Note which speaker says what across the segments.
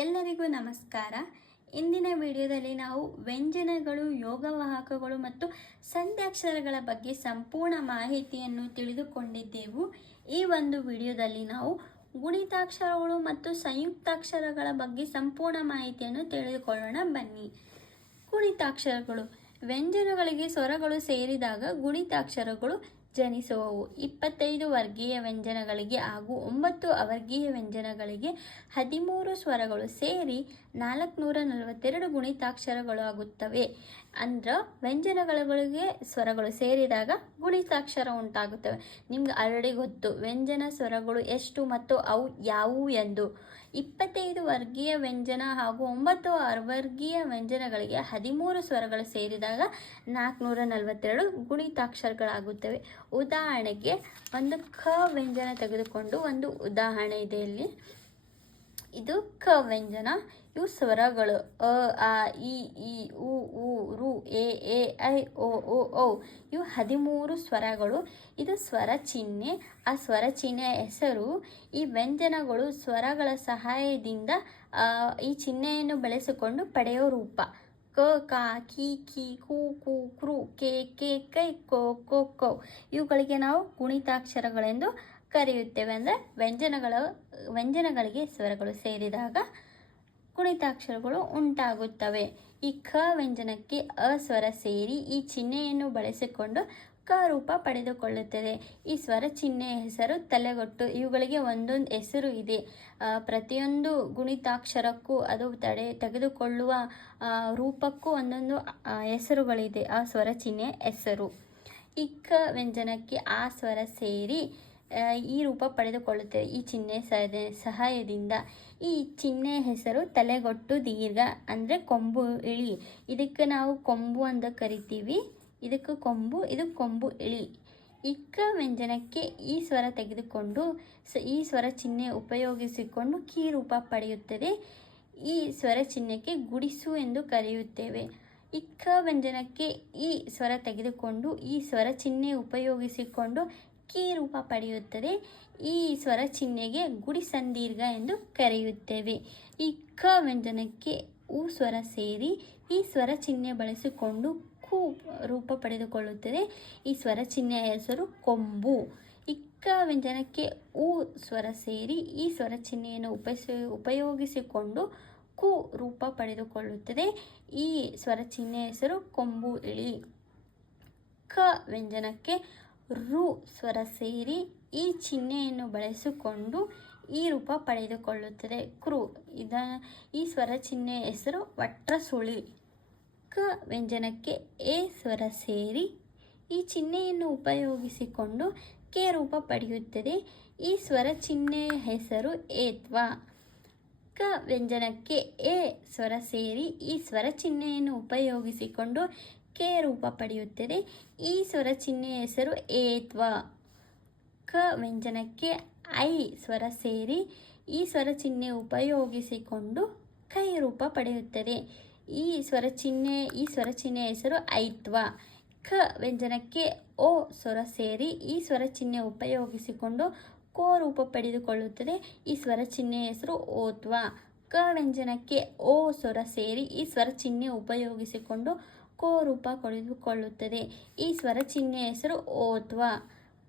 Speaker 1: ಎಲ್ಲರಿಗೂ ನಮಸ್ಕಾರ. ಇಂದಿನ ವಿಡಿಯೋದಲ್ಲಿ ನಾವು ವ್ಯಂಜನಗಳು, ಯೋಗವಾಹಕಗಳು ಮತ್ತು ಸಂಧ್ಯಾಕ್ಷರಗಳ ಬಗ್ಗೆ ಸಂಪೂರ್ಣ ಮಾಹಿತಿಯನ್ನು ತಿಳಿದುಕೊಂಡಿದ್ದೆವು. ಈ ಒಂದು ವಿಡಿಯೋದಲ್ಲಿ ನಾವು ಗುಣಿತಾಕ್ಷರಗಳು ಮತ್ತು ಸಂಯುಕ್ತಾಕ್ಷರಗಳ ಬಗ್ಗೆ ಸಂಪೂರ್ಣ ಮಾಹಿತಿಯನ್ನು ತಿಳಿದುಕೊಳ್ಳೋಣ. ಬನ್ನಿ. ಗುಣಿತಾಕ್ಷರಗಳು. ವ್ಯಂಜನಗಳಿಗೆ ಸ್ವರಗಳು ಸೇರಿದಾಗ ಗುಣಿತಾಕ್ಷರಗಳು ಜನಿಸುವವು ಇಪ್ಪತ್ತೈದು ವರ್ಗೀಯ ವ್ಯಂಜನಗಳಿಗೆ ಹಾಗೂ ಒಂಬತ್ತು ಅವರ್ಗೀಯ ವ್ಯಂಜನಗಳಿಗೆ ಹದಿಮೂರು ಸ್ವರಗಳು ಸೇರಿ ನಾಲ್ಕುನೂರ ನಲವತ್ತೆರಡು ಗುಣಿತಾಕ್ಷರಗಳು ಆಗುತ್ತವೆ. ಅಂದ್ರ ವ್ಯಂಜನಗಳಿಗೆ ಸ್ವರಗಳು ಸೇರಿದಾಗ ಗುಣಿತಾಕ್ಷರ ಉಂಟಾಗುತ್ತವೆ. ನಿಮ್ಗೆ ಆಲ್ರೆಡಿ ಗೊತ್ತು, ವ್ಯಂಜನ ಸ್ವರಗಳು ಎಷ್ಟು ಮತ್ತು ಅವು ಯಾವುವು ಎಂದು. ಇಪ್ಪತ್ತೈದು ವರ್ಗೀಯ ವ್ಯಂಜನ ಹಾಗೂ ಒಂಬತ್ತು ಅವರ್ಗೀಯ ವ್ಯಂಜನಗಳಿಗೆ ಹದಿಮೂರು ಸ್ವರಗಳು ಸೇರಿದಾಗ ನಾಲ್ಕುನೂರ ನಲವತ್ತೆರಡು ಗುಣಿತಾಕ್ಷರಗಳಾಗುತ್ತವೆ. ಉದಾಹರಣೆಗೆ, ಒಂದು ಖ ವ್ಯಂಜನ ತೆಗೆದುಕೊಂಡು ಒಂದು ಉದಾಹರಣೆ ಇದೆ ಇಲ್ಲಿ. ಇದು ಕ ವ್ಯಂಜನ ಇವು ಸ್ವರಗಳು ಅ, ಆ, ಇ ಈ ಉ ಉ, ರು, ಎ ಎ, ಐ, ಓ ಓ ಓ ಇವು ಹದಿಮೂರು ಸ್ವರಗಳು. ಇದು ಸ್ವರ ಚಿಹ್ನೆ. ಆ ಸ್ವರ ಚಿಹ್ನೆಯ ಹೆಸರು ಈ ವ್ಯಂಜನಗಳು ಸ್ವರಗಳ ಸಹಾಯದಿಂದ ಈ ಚಿಹ್ನೆಯನ್ನು ಬಳಸಿಕೊಂಡು ಪಡೆಯೋ ರೂಪ. ಕ, ಕಾ, ಕಿ ಕಿ, ಕು ಕು ಕ್ರು ಕೆ ಕೆ, ಕೈ, ಕೋ ಕೋ, ಕೌ. ಇವುಗಳಿಗೆ ನಾವು ಗುಣಿತಾಕ್ಷರಗಳೆಂದು ಕರೆಯುತ್ತೇವೆ ಅಂದರೆ ವ್ಯಂಜನಗಳ, ವ್ಯಂಜನಗಳಿಗೆ ಸ್ವರಗಳು ಸೇರಿದಾಗ ಗುಣಿತಾಕ್ಷರಗಳು ಉಂಟಾಗುತ್ತವೆ. ಈ ಖ ವ್ಯಂಜನಕ್ಕೆ ಅ ಸ್ವರ ಸೇರಿ ಈ ಚಿಹ್ನೆಯನ್ನು ಬಳಸಿಕೊಂಡು ಕ ರೂಪ ಪಡೆದುಕೊಳ್ಳುತ್ತದೆ. ಈ ಸ್ವರ ಚಿಹ್ನೆಯ ಹೆಸರು ತಲೆಗೊಟ್ಟು. ಇವುಗಳಿಗೆ ಒಂದೊಂದು ಹೆಸರು ಇದೆ. ಪ್ರತಿಯೊಂದು ಗುಣಿತಾಕ್ಷರಕ್ಕೂ ಅದು ತಡೆ, ತೆಗೆದುಕೊಳ್ಳುವ ರೂಪಕ್ಕೂ ಒಂದೊಂದು ಹೆಸರುಗಳಿದೆ. ಆ ಸ್ವರ ಚಿಹ್ನೆ ಹೆಸರು. ಈ ವ್ಯಂಜನಕ್ಕೆ ಆ ಸ್ವರ ಸೇರಿ ಈ ರೂಪ ಪಡೆದುಕೊಳ್ಳುತ್ತದೆ ಈ ಚಿಹ್ನೆ ಸಹ- ಸಹಾಯದಿಂದ ಈ ಚಿಹ್ನೆ ಹೆಸರು ತಲೆಗೊಟ್ಟು ದೀರ್ಘ, ಅಂದರೆ ಕೊಂಬು ಇಳಿ. ಇದಕ್ಕೆ ನಾವು ಕೊಂಬು ಅಂತ ಕರಿತೀವಿ. ಇದಕ್ಕೆ ಕೊಂಬು, ಇದು ಕೊಂಬು ಇಳಿ. ಇಕ್ಕ ವ್ಯಂಜನಕ್ಕೆ ಈ ಸ್ವರ ತೆಗೆದುಕೊಂಡು ಸ, ಈ ಸ್ವರ ಚಿಹ್ನೆ ಉಪಯೋಗಿಸಿಕೊಂಡು ಕೀ ರೂಪ ಪಡೆಯುತ್ತದೆ. ಈ ಸ್ವರ ಚಿಹ್ನೆಗೆ ಗುಡಿಸು ಎಂದು ಕರೆಯುತ್ತೇವೆ. ಇಕ್ಕ ವ್ಯಂಜನಕ್ಕೆ ಈ ಸ್ವರ ತೆಗೆದುಕೊಂಡು ಈ ಸ್ವರ ಚಿಹ್ನೆ ಉಪಯೋಗಿಸಿಕೊಂಡು ಕೀ ರೂಪ ಪಡೆಯುತ್ತದೆ. ಈ ಸ್ವರ ಚಿಹ್ನೆಗೆ ಗುಡಿ ಸಂದೀರ್ಘ ಎಂದು ಕರೆಯುತ್ತೇವೆ. ಈ ಕ ವ್ಯಂಜನಕ್ಕೆ ಉ ಸ್ವರ ಸೇರಿ ಈ ಸ್ವರ ಚಿಹ್ನೆ ಬಳಸಿಕೊಂಡು ಕು ರೂಪ ಪಡೆದುಕೊಳ್ಳುತ್ತದೆ. ಈ ಸ್ವರ ಚಿಹ್ನೆಯ ಹೆಸರು ಕೊಂಬು. ಇಕ್ಕ ವ್ಯಂಜನಕ್ಕೆ ಉ ಸ್ವರ ಸೇರಿ ಈ ಸ್ವರ ಚಿಹ್ನೆಯನ್ನು ಉಪಯೋಗಿಸಿ ಉಪಯೋಗಿಸಿಕೊಂಡು ಕು ರೂಪ ಪಡೆದುಕೊಳ್ಳುತ್ತದೆ. ಈ ಸ್ವರ ಚಿಹ್ನೆಯ ಹೆಸರು ಕೊಂಬು ಇಳಿ. ಕ ವ್ಯಂಜನಕ್ಕೆ ರು ಸ್ವರ ಸೇರಿ ಈ ಚಿಹ್ನೆಯನ್ನು ಬಳಸಿಕೊಂಡು ಈ ರೂಪ ಪಡೆದುಕೊಳ್ಳುತ್ತದೆ. ಕ್ರು ಇದ ಈ ಸ್ವರ ಚಿಹ್ನೆ ಹೆಸರು ವಟ್ರ ಸುಳಿ ಕ ವ್ಯಂಜನಕ್ಕೆ ಎ ಸ್ವರ ಸೇರಿ ಈ ಚಿಹ್ನೆಯನ್ನು ಉಪಯೋಗಿಸಿಕೊಂಡು ಕೆ ರೂಪ ಪಡೆಯುತ್ತದೆ. ಈ ಸ್ವರ ಚಿಹ್ನೆಯ ಹೆಸರು ಏತ್ವ. ಕ ವ್ಯಂಜನಕ್ಕೆ ಎ ಸ್ವರ ಸೇರಿ ಈ ಸ್ವರ ಚಿಹ್ನೆಯನ್ನು ಉಪಯೋಗಿಸಿಕೊಂಡು ಕೆ ರೂಪ ಪಡೆಯುತ್ತದೆ. ಈ ಸ್ವರ ಚಿಹ್ನೆಯ ಹೆಸರು ಏತ್ವ ಕ ವ್ಯಂಜನಕ್ಕೆ ಐ ಸ್ವರ ಸೇರಿ ಈ ಸ್ವರ ಚಿಹ್ನೆ ಉಪಯೋಗಿಸಿಕೊಂಡು ಕೈ ರೂಪ ಪಡೆಯುತ್ತದೆ. ಈ ಸ್ವರ ಚಿಹ್ನೆ, ಈ ಸ್ವರ ಚಿಹ್ನೆಯ ಹೆಸರು ಐತ್ವ ಕ ವ್ಯಂಜನಕ್ಕೆ ಓ ಸ್ವರ ಸೇರಿ ಈ ಸ್ವರ ಚಿಹ್ನೆ ಉಪಯೋಗಿಸಿಕೊಂಡು ಕೋ ರೂಪ ಪಡೆದುಕೊಳ್ಳುತ್ತದೆ. ಈ ಸ್ವರ ಚಿಹ್ನೆಯ ಹೆಸರು ಓತ್ವ ಕ ವ್ಯಂಜನಕ್ಕೆ ಓ ಸ್ವರ ಸೇರಿ ಈ ಸ್ವರ ಚಿಹ್ನೆ ಉಪಯೋಗಿಸಿಕೊಂಡು ಕೋ ರೂಪ ಪಡೆದುಕೊಳ್ಳುತ್ತದೆ ಈ ಸ್ವರ ಚಿಹ್ನೆ ಹೆಸರು ಓತ್ವ.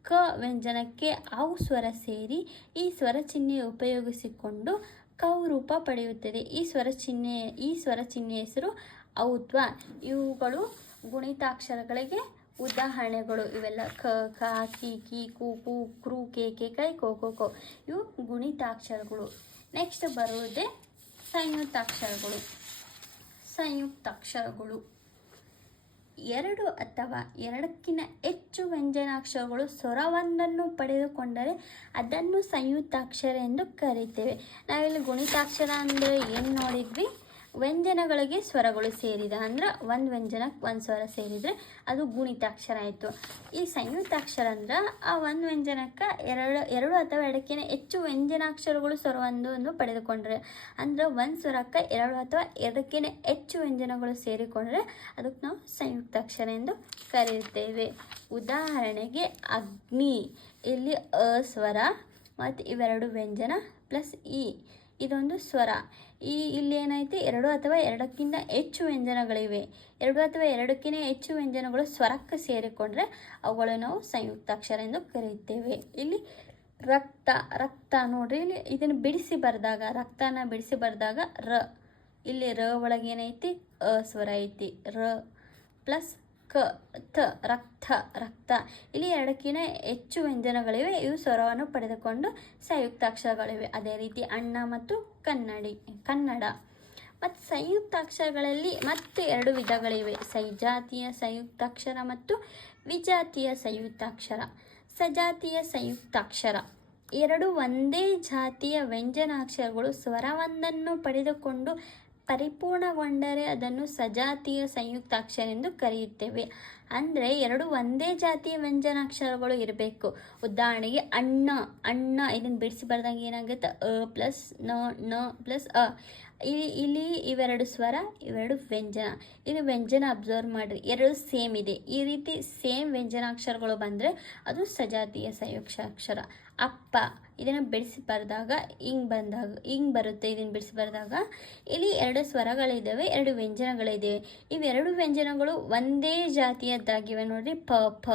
Speaker 1: ಕ ವ್ಯಂಜನಕ್ಕೆ ಔ ಸ್ವರ ಸೇರಿ ಈ ಸ್ವರ ಚಿಹ್ನೆ ಉಪಯೋಗಿಸಿಕೊಂಡು ಕೌ ರೂಪ ಪಡೆಯುತ್ತದೆ. ಈ ಸ್ವರ ಚಿಹ್ನೆ ಈ ಸ್ವರ ಚಿಹ್ನೆ ಹೆಸರು ಔತ್ವ. ಇವುಗಳು ಗುಣಿತಾಕ್ಷರಗಳಿಗೆ ಉದಾಹರಣೆಗಳು. ಇವೆಲ್ಲ ಕ ಕ, ಕಿ ಕಿ, ಕು ಕು, ಕ್ರು, ಕೆ ಕೆ, ಕೈ, ಕೋ ಕೋ ಕೋ. ಇವು ಗುಣಿತಾಕ್ಷರಗಳು. ನೆಕ್ಸ್ಟ್ ಬರುವುದೇ ಸಂಯುಕ್ತಾಕ್ಷರಗಳು. ಸಂಯುಕ್ತಾಕ್ಷರಗಳು. ಎರಡು ಅಥವಾ ಎರಡಕ್ಕಿಂತ ಹೆಚ್ಚು ವ್ಯಂಜನಾಕ್ಷರಗಳು ಸ್ವರವೊಂದನ್ನು ಪಡೆದುಕೊಂಡರೆ ಅದನ್ನು ಸಂಯುಕ್ತಾಕ್ಷರ ಎಂದು ಕರೀತೇವೆ. ನಾವಿಲ್ಲಿ ಗುಣಿತಾಕ್ಷರ ಅಂದರೆ ಏನು ನೋಡಿದ್ವಿ? ವ್ಯಂಜನಗಳಿಗೆ ಸ್ವರಗಳು ಸೇರಿದ, ಅಂದ್ರೆ ಒಂದು ವ್ಯಂಜನಕ್ಕೆ ಒಂದು ಸ್ವರ ಸೇರಿದರೆ ಅದು ಗುಣಿತಾಕ್ಷರ ಆಯಿತು. ಈ ಸಂಯುಕ್ತಾಕ್ಷರ ಅಂದ್ರೆ ಆ ಒಂದು ವ್ಯಂಜನಕ್ಕೆ ಎರಡು ಎರಡು ಅಥವಾ ಎರಡಕ್ಕಿಂತ ಹೆಚ್ಚು ವ್ಯಂಜನಾಕ್ಷರಗಳು ಸ್ವರವೊಂದನ್ನು ಪಡೆದುಕೊಂಡ್ರೆ, ಅಂದ್ರೆ ಒಂದು ಸ್ವರಕ್ಕೆ ಎರಡು ಅಥವಾ ಎರಡಕ್ಕಿಂತ ಹೆಚ್ಚು ವ್ಯಂಜನಗಳು ಸೇರಿಕೊಂಡ್ರೆ ಅದಕ್ಕೆ ನಾವು ಸಂಯುಕ್ತಾಕ್ಷರ ಎಂದು ಕರೆಯುತ್ತೇವೆ ಉದಾಹರಣೆಗೆ ಅಗ್ನಿ, ಇಲ್ಲಿ ಅ ಸ್ವರ ಮತ್ತು ಇವೆರಡು ವ್ಯಂಜನ ಪ್ಲಸ್ ಇ, ಇದೊಂದು ಸ್ವರ. ಈ ಇಲ್ಲಿ ಏನೈತೆ? ಎರಡು ಅಥವಾ ಎರಡಕ್ಕಿಂತ ಹೆಚ್ಚು ವ್ಯಂಜನಗಳಿವೆ. ಎರಡು ಅಥವಾ ಎರಡಕ್ಕಿಂತ ಹೆಚ್ಚು ವ್ಯಂಜನಗಳು ಸ್ವರಕ್ಕೆ ಸೇರಿಕೊಂಡ್ರೆ ಅವುಗಳು ನಾವು ಸಂಯುಕ್ತಾಕ್ಷರ ಎಂದು ಕರೆಯುತ್ತೇವೆ. ಇಲ್ಲಿ ರಕ್ತ ರಕ್ತ ನೋಡ್ರಿ, ಇಲ್ಲಿ ಇದನ್ನು ಬಿಡಿಸಿ ಬರೆದಾಗ, ರಕ್ತನ ಬಿಡಿಸಿ ಬರೆದಾಗ ರ. ಇಲ್ಲಿ ರ ಒಳಗೇನೈತಿ ಅ ಸ್ವರ ಐತಿ. ರ ಪ್ಲಸ್ ಕ ತ ರಕ್ತ ರಕ್ತ. ಇಲ್ಲಿ ಎರಡಕ್ಕಿಂತ ಹೆಚ್ಚು ವ್ಯಂಜನಗಳಿವೆ. ಇವು ಸ್ವರವನ್ನು ಪಡೆದುಕೊಂಡು ಸಂಯುಕ್ತಾಕ್ಷರಗಳಿವೆ. ಅದೇ ರೀತಿ ಅಣ್ಣ ಮತ್ತು ಕನ್ನಡಿ, ಕನ್ನಡ. ಮತ್ತು ಸಂಯುಕ್ತಾಕ್ಷರಗಳಲ್ಲಿ ಮತ್ತೆ ಎರಡು ವಿಧಗಳಿವೆ. ಸೈಜಾತಿಯ ಸಂಯುಕ್ತಾಕ್ಷರ ಮತ್ತು ವಿಜಾತಿಯ ಸಂಯುಕ್ತಾಕ್ಷರ. ಸಜಾತಿಯ ಸಂಯುಕ್ತಾಕ್ಷರ. ಎರಡು ಒಂದೇ ಜಾತಿಯ ವ್ಯಂಜನಾಕ್ಷರಗಳು ಸ್ವರವೊಂದನ್ನು ಪಡೆದುಕೊಂಡು ಪರಿಪೂರ್ಣಗೊಂಡರೆ ಅದನ್ನು ಸಜಾತಿಯ ಸಂಯುಕ್ತಾಕ್ಷರ ಎಂದು ಕರೆಯುತ್ತೇವೆ. ಅಂದರೆ ಎರಡು ಒಂದೇ ಜಾತಿಯ ವ್ಯಂಜನಾಕ್ಷರಗಳು ಇರಬೇಕು. ಉದಾಹರಣೆಗೆ ಅಣ್ಣ ಅಣ್ಣ ಇದನ್ನು ಬಿಡಿಸಿ ಬರ್ದಂಗೆ ಏನಾಗುತ್ತೆ? ಅ ಪ್ಲಸ್ನ ನ ಪ್ಲಸ್ ಅ. ಇಲ್ಲಿ ಇಲ್ಲಿ ಇವೆರಡು ಸ್ವರ, ಇವೆರಡು ವ್ಯಂಜನ. ಇದು ವ್ಯಂಜನ ಅಬ್ಸರ್ವ್ ಮಾಡಿರಿ. ಎರಡು ಸೇಮ್ ಇದೆ. ಈ ರೀತಿ ಸೇಮ್ ವ್ಯಂಜನಾಕ್ಷರಗಳು ಬಂದರೆ ಅದು ಸಜಾತಿಯ ಸಂಯುಕ್ತಾಕ್ಷರ ಅಪ್ಪ ಇದನ್ನು ಬಿಡಿಸಿ ಬರೆದಾಗ ಹಿಂಗೆ ಬಂದಾಗ, ಹಿಂಗೆ ಬರುತ್ತೆ ಇದನ್ನು ಬಿಡಿಸಿ ಬರೆದಾಗ. ಇಲ್ಲಿ ಎರಡು ಸ್ವರಗಳಿದ್ದಾವೆ ಎರಡು ವ್ಯಂಜನಗಳಿದ್ದಾವೆ ಇವೆರಡು ವ್ಯಂಜನಗಳು ಒಂದೇ ಜಾತಿಯದ್ದಾಗಿವೆ ನೋಡ್ರಿ, ಪ ಪ.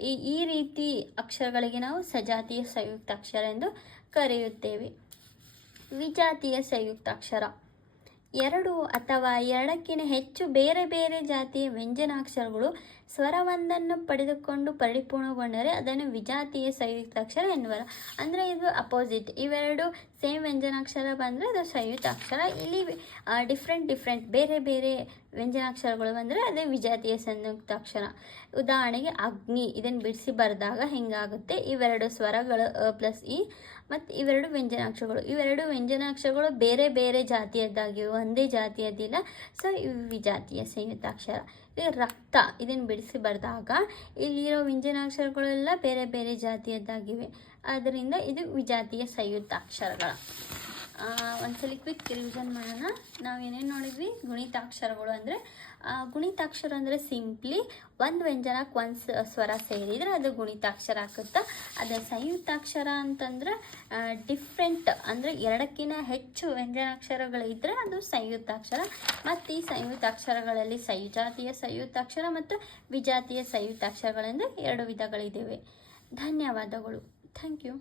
Speaker 1: ಈ ಈ ರೀತಿ ಅಕ್ಷರಗಳಿಗೆ ನಾವು ಸಜಾತಿಯ ಸಂಯುಕ್ತಾಕ್ಷರ ಎಂದು ಕರೆಯುತ್ತೇವೆ. ವಿಜಾತಿಯ ಸಂಯುಕ್ತ ಅಕ್ಷರ. ಎರಡು ಅಥವಾ ಎರಡಕ್ಕಿಂತ ಹೆಚ್ಚು ಬೇರೆ ಬೇರೆ ಜಾತಿಯ ವ್ಯಂಜನಾಕ್ಷರಗಳು ಸ್ವರವೊಂದನ್ನು ಪಡೆದುಕೊಂಡು ಪರಿಪೂರ್ಣಗೊಂಡರೆ ಅದನ್ನು ವಿಜಾತಿಯ ಸಂಯುಕ್ತಾಕ್ಷರ ಎನ್ನುವರ. ಅಂದರೆ ಇದು ಅಪೋಸಿಟ್. ಇವೆರಡು ಸೇಮ್ ವ್ಯಂಜನಾಕ್ಷರ ಬಂದರೆ ಅದು ಸಂಯುಕ್ತಾಕ್ಷರ ಇಲ್ಲಿ ಡಿಫ್ರೆಂಟ್ ಡಿಫ್ರೆಂಟ್ ಬೇರೆ ಬೇರೆ ವ್ಯಂಜನಾಕ್ಷರಗಳು ಬಂದರೆ ಅದೇ ವಿಜಾತಿಯ ಸಂಯುಕ್ತಾಕ್ಷರ ಉದಾಹರಣೆಗೆ ಅಗ್ನಿ, ಇದನ್ನು ಬಿಡಿಸಿ ಬರೆದಾಗ ಹೆಂಗಾಗುತ್ತೆ? ಇವೆರಡು ಸ್ವರಗಳು ಪ್ಲಸ್ ಇ ಮತ್ತು ಇವೆರಡು ವ್ಯಂಜನಾಕ್ಷರಗಳು. ಇವೆರಡು ವ್ಯಂಜನಾಕ್ಷರಗಳು ಬೇರೆ ಬೇರೆ ಜಾತಿಯದ್ದಾಗಿವೆ. ಒಂದೇ ಜಾತಿಯದ್ದಿಲ್ಲ. ಸೊ ಇವು ವಿಜಾತಿಯ ಸಂಯುಕ್ತಾಕ್ಷರ ಇದು ರಕ್ತ ಇದನ್ನು ಬಿಡಿಸಿ ಬರೆದಾಗ ಇಲ್ಲಿರೋ ವ್ಯಂಜನಾಕ್ಷರಗಳೆಲ್ಲ ಬೇರೆ ಬೇರೆ ಜಾತಿಯದ್ದಾಗಿವೆ. ಆದ್ದರಿಂದ ಇದು ವಿಜಾತಿಯ ಸಂಯುಕ್ತಾಕ್ಷರಗಳ. ಒಂದ್ಸಲಿ ಕ್ವಿಕ್ ರಿವಿಷನ್ ಮಾಡೋಣ. ನಾವು ಏನೇನು ನೋಡಿದ್ವಿ? ಗುಣಿತಾಕ್ಷರಗಳು ಅಂದರೆ ಗುಣಿತಾಕ್ಷರ ಅಂದರೆ ಸಿಂಪ್ಲಿ ಒಂದು ವ್ಯಂಜನಕ್ಕೆ ಒಂದು ಸ್ವರ ಸೇರಿದರೆ ಅದು ಗುಣಿತಾಕ್ಷರ ಆಗುತ್ತೆ? ಅದು ಸಂಯುಕ್ತಾಕ್ಷರ ಅಂತಂದ್ರೆ ಡಿಫ್ರೆಂಟ್ ಅಂದರೆ ಎರಡಕ್ಕಿಂತ ಹೆಚ್ಚು ವ್ಯಂಜನಾಕ್ಷರಗಳಿದ್ದರೆ ಅದು ಸಂಯುಕ್ತಾಕ್ಷರ. ಮತ್ತು ಈ ಸಂಯುಕ್ತಾಕ್ಷರಗಳಲ್ಲಿ ಸಯುಜಾತಿಯ ಸಂಯುಕ್ತಾಕ್ಷರ ಮತ್ತು ವಿಜಾತಿಯ ಸಂಯುಕ್ತಾಕ್ಷರಗಳೆಂದು ಎರಡು ವಿಧಗಳಿದ್ದಾವೆ ಧನ್ಯವಾದಗಳು. Thank you